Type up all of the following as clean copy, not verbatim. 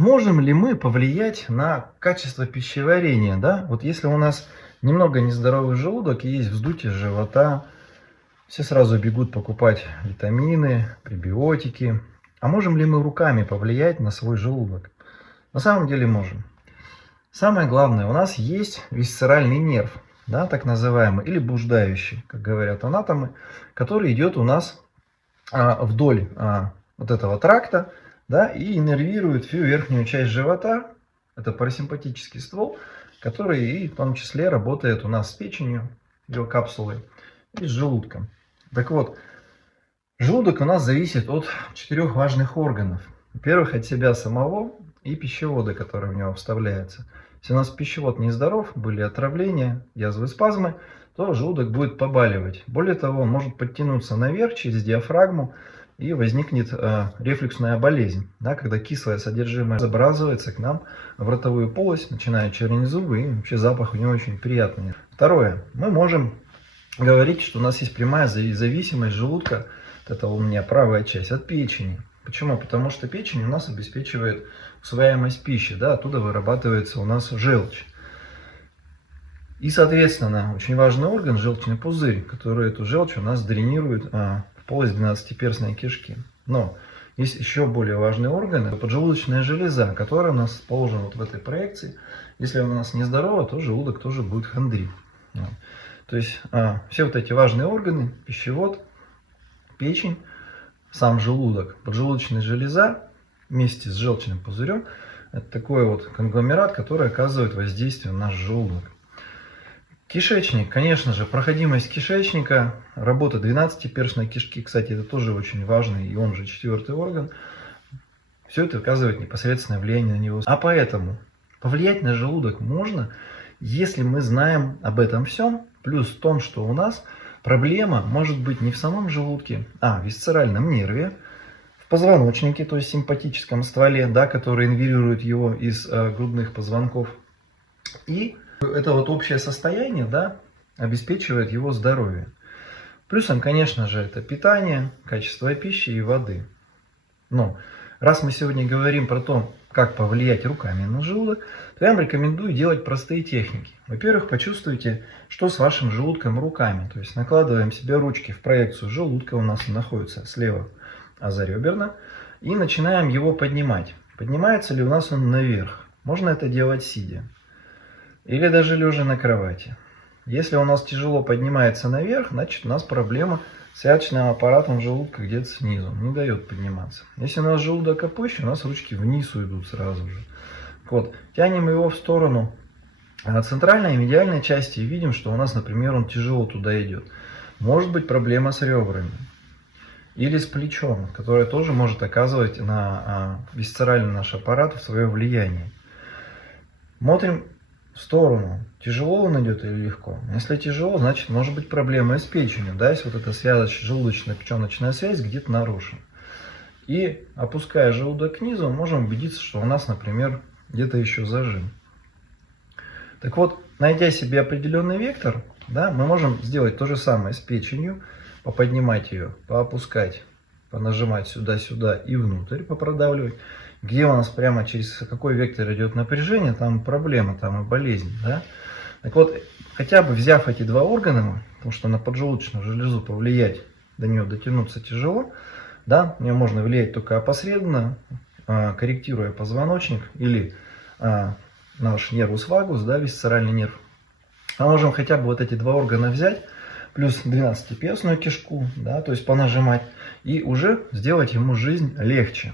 можем ли мы повлиять на качество пищеварения, да? Вот если у нас немного нездоровый желудок и есть вздутие живота, все сразу бегут покупать витамины, пребиотики. А можем ли мы руками повлиять на свой желудок? На самом деле можем. Самое главное, у нас есть висцеральный нерв, да, так называемый, или блуждающий, как говорят анатомы, который идет у нас вдоль вот этого тракта, да, и иннервирует всю верхнюю часть живота. Это парасимпатический ствол, который и в том числе работает у нас с печенью, ее капсулой, и с желудком. Так вот, желудок у нас зависит от 4 важных органов. Во-первых, от себя самого и пищевода, который в него вставляется. Если у нас пищевод нездоров, были отравления, язвы, спазмы, то желудок будет побаливать. Более того, он может подтянуться наверх через диафрагму, и возникнет рефлюксная болезнь, да, когда кислое содержимое забрасывается к нам в ротовую полость, начинает чернить зубы, и вообще запах у него очень приятный. Второе. Мы можем говорить, что у нас есть прямая зависимость желудка, это у меня правая часть, от печени. Почему? Потому что печень у нас обеспечивает усваиваемость пищи, да, оттуда вырабатывается у нас желчь. И, соответственно, очень важный орган, желчный пузырь, который эту желчь у нас дренирует в полость двенадцатиперстной кишки. Но есть еще более важные органы, поджелудочная железа, которая у нас расположена вот в этой проекции. Если она у нас нездорова, то желудок тоже будет хандрить. То есть все вот эти важные органы, пищевод, печень, сам желудок, поджелудочная железа вместе с желчным пузырем, это такой вот конгломерат, который оказывает воздействие на наш желудок. Кишечник, конечно же, проходимость кишечника, работа 12-перстной кишки, кстати, это тоже очень важный, и он же 4-й орган. Все это оказывает непосредственное влияние на него. А поэтому повлиять на желудок можно, если мы знаем об этом всем, плюс в том, что у нас проблема может быть не в самом желудке, а в висцеральном нерве, в позвоночнике, то есть симпатическом стволе, да, который иннервирует его из грудных позвонков. И это вот общее состояние, да, обеспечивает его здоровье. Плюсом, конечно же, это питание, качество пищи и воды. Но раз мы сегодня говорим про то, как повлиять руками на желудок, то я вам рекомендую делать простые техники. Во-первых, почувствуйте, что с вашим желудком руками. То есть накладываем себе ручки в проекцию желудка, у нас находится слева азореберно, и начинаем его поднимать. Поднимается ли у нас он наверх? Можно это делать сидя. Или даже лежа на кровати. Если у нас тяжело поднимается наверх, значит у нас проблема с связочным аппаратом желудка где-то снизу. Не дает подниматься. Если у нас желудок опущен, у нас ручки вниз уйдут сразу же. Вот. Тянем его в сторону центральной и медиальной части и видим, что у нас, например, он тяжело туда идет. Может быть проблема с ребрами. Или с плечом, которое тоже может оказывать на висцеральный наш аппарат свое влияние. Смотрим в сторону, тяжело он идет или легко. Если тяжело, значит может быть проблема и с печенью, да, если вот эта желудочно-печеночная связь где-то нарушена. И опуская желудок к низу, можем убедиться, что у нас, например, где-то еще зажим. Так вот, найдя себе определенный вектор, да, мы можем сделать то же самое с печенью, поподнимать ее, поопускать, понажимать сюда-сюда и внутрь, попродавливать. Где у нас прямо через какой вектор идет напряжение, там проблема, там и болезнь. Да? Так вот, хотя бы взяв эти два органа, потому что на поджелудочную железу повлиять, до нее дотянуться тяжело, да, на нее можно влиять только опосредованно, корректируя позвоночник или наш нервус вагус, да, висцеральный нерв. Мы можем хотя бы вот эти два органа взять, плюс 12-перстную кишку, да, то есть понажимать, и уже сделать ему жизнь легче.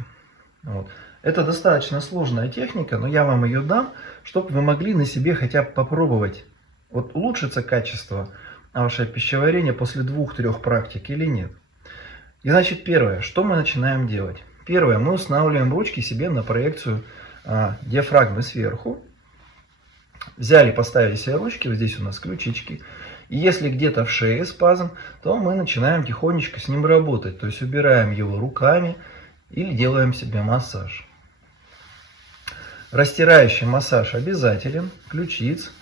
Вот. Это достаточно сложная техника, но я вам ее дам, чтобы вы могли на себе хотя бы попробовать, вот улучшится качество вашего пищеварения после 2-3 практик или нет. И значит, первое, что мы начинаем делать? Первое, мы устанавливаем ручки себе на проекцию диафрагмы сверху. Взяли, поставили себе ручки, вот здесь у нас ключички. И если где-то в шее спазм, то мы начинаем тихонечко с ним работать. То есть убираем его руками или делаем себе массаж. Растирающий массаж обязателен, ключиц.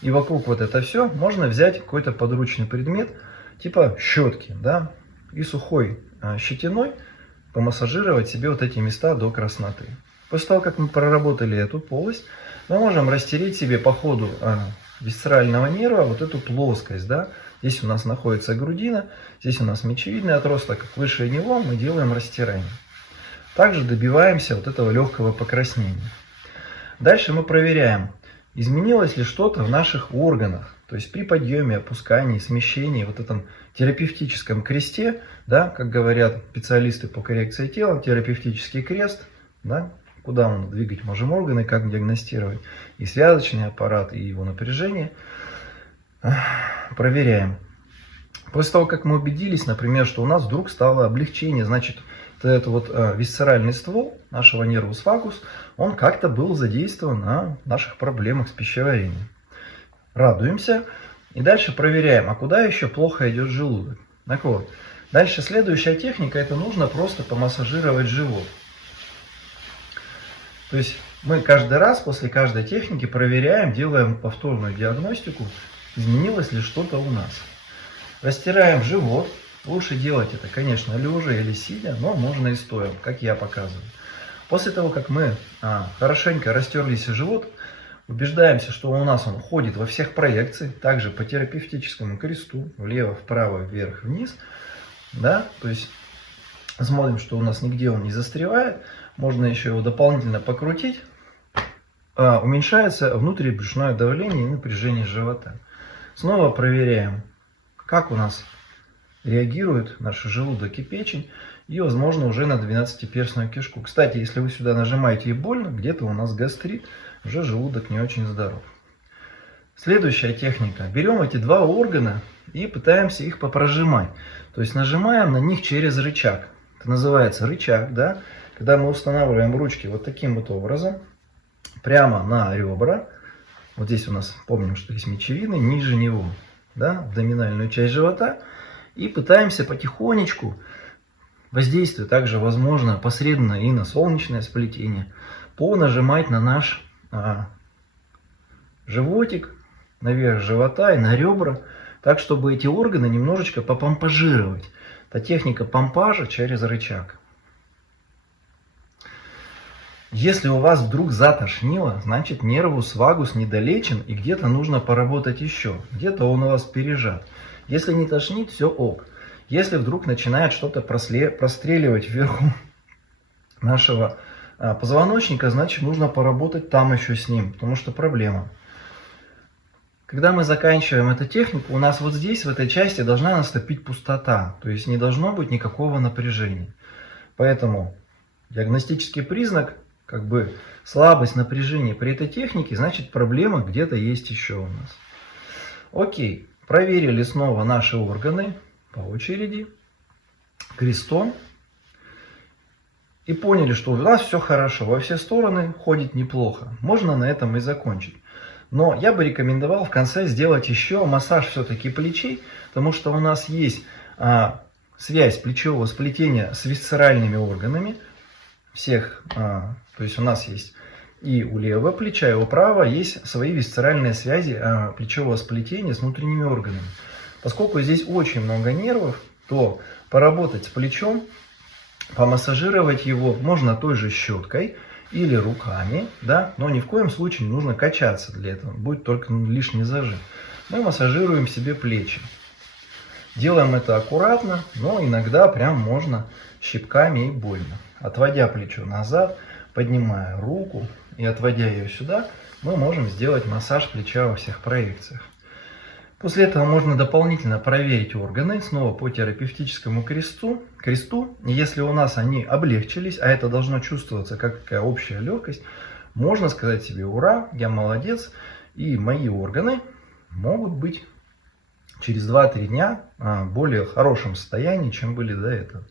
И вокруг вот это все можно взять какой-то подручный предмет, типа щетки, да, и сухой щетиной помассажировать себе вот эти места до красноты. После того, как мы проработали эту полость, мы можем растереть себе по ходу висцерального нерва вот эту плоскость, да. Здесь у нас находится грудина, здесь у нас мечевидный отросток, выше него мы делаем растирание. Также добиваемся вот этого легкого покраснения. Дальше мы проверяем, изменилось ли что-то в наших органах. То есть при подъеме, опускании, смещении, вот этом терапевтическом кресте, да, как говорят специалисты по коррекции тела, терапевтический крест, да, куда мы двигать можем органы, как диагностировать и связочный аппарат, и его напряжение. Проверяем. После того, как мы убедились, например, что у нас вдруг стало облегчение, значит, этот вот висцеральный ствол нашего нервус вагус, он как-то был задействован на наших проблемах с пищеварением. Радуемся. И дальше проверяем, а куда еще плохо идет желудок. Так вот, дальше следующая техника, это нужно просто помассажировать живот. То есть мы каждый раз после каждой техники проверяем, делаем повторную диагностику, изменилось ли что-то у нас. Растираем живот. Лучше делать это, конечно, лежа или сидя, но можно и стоя, как я показываю. После того, как мы хорошенько растерлись живот, убеждаемся, что у нас он ходит во всех проекциях, также по терапевтическому кресту, влево, вправо, вверх, вниз. Да? То есть смотрим, что у нас нигде он не застревает. Можно еще его дополнительно покрутить. Уменьшается внутрибрюшное давление и напряжение живота. Снова проверяем, как у нас реагирует наш желудок и печень. И, возможно, уже на 12-перстную кишку. Кстати, если вы сюда нажимаете и больно, где-то у нас гастрит, уже желудок не очень здоров. Следующая техника. Берем эти два органа и пытаемся их попрожимать. То есть нажимаем на них через рычаг. Это называется рычаг, да? Когда мы устанавливаем ручки вот таким вот образом, прямо на ребра. Вот здесь у нас, помним, что есть мечевидный, ниже него, да, абдоминальную часть живота. И пытаемся потихонечку, воздействие также возможно посредственно и на солнечное сплетение, понажимать на наш животик, наверх живота и на ребра, так, чтобы эти органы немножечко попомпажировать. Это техника помпажа через рычаг. Если у вас вдруг затошнило, значит нервус вагус недолечен и где-то нужно поработать еще. Где-то он у вас пережат. Если не тошнит, все ок. Если вдруг начинает что-то простреливать вверху нашего позвоночника, значит нужно поработать там еще с ним, потому что проблема. Когда мы заканчиваем эту технику, у нас вот здесь, в этой части, должна наступить пустота. То есть не должно быть никакого напряжения. Поэтому диагностический признак, как бы слабость напряжения при этой технике, значит проблема где-то есть еще у нас. Окей, проверили снова наши органы по очереди, крестом. И поняли, что у нас все хорошо, во все стороны ходит неплохо. Можно на этом и закончить. Но я бы рекомендовал в конце сделать еще массаж все-таки плечей, потому что у нас есть связь плечевого сплетения с висцеральными органами. Всех, то есть у нас есть и у левого плеча, и у правого есть свои висцеральные связи плечевого сплетения с внутренними органами. Поскольку здесь очень много нервов, то поработать с плечом, помассажировать его можно той же щеткой или руками, да, но ни в коем случае не нужно качаться для этого, будет только лишний зажим. Мы массажируем себе плечи. Делаем это аккуратно, но иногда прям можно щипками и больно. Отводя плечо назад, поднимая руку и отводя ее сюда, мы можем сделать массаж плеча во всех проекциях. После этого можно дополнительно проверить органы снова по терапевтическому кресту. И если у нас они облегчились, а это должно чувствоваться как такая общая легкость, можно сказать себе: ура, я молодец, и мои органы могут быть через 2-3 дня в более хорошем состоянии, чем были до этого.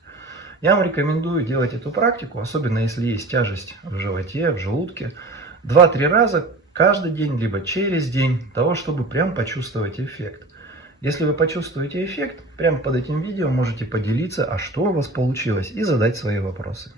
Я вам рекомендую делать эту практику, особенно если есть тяжесть в животе, в желудке, 2-3 раза каждый день, либо через день, для того, чтобы прям почувствовать эффект. Если вы почувствуете эффект, прямо под этим видео можете поделиться, а что у вас получилось, и задать свои вопросы.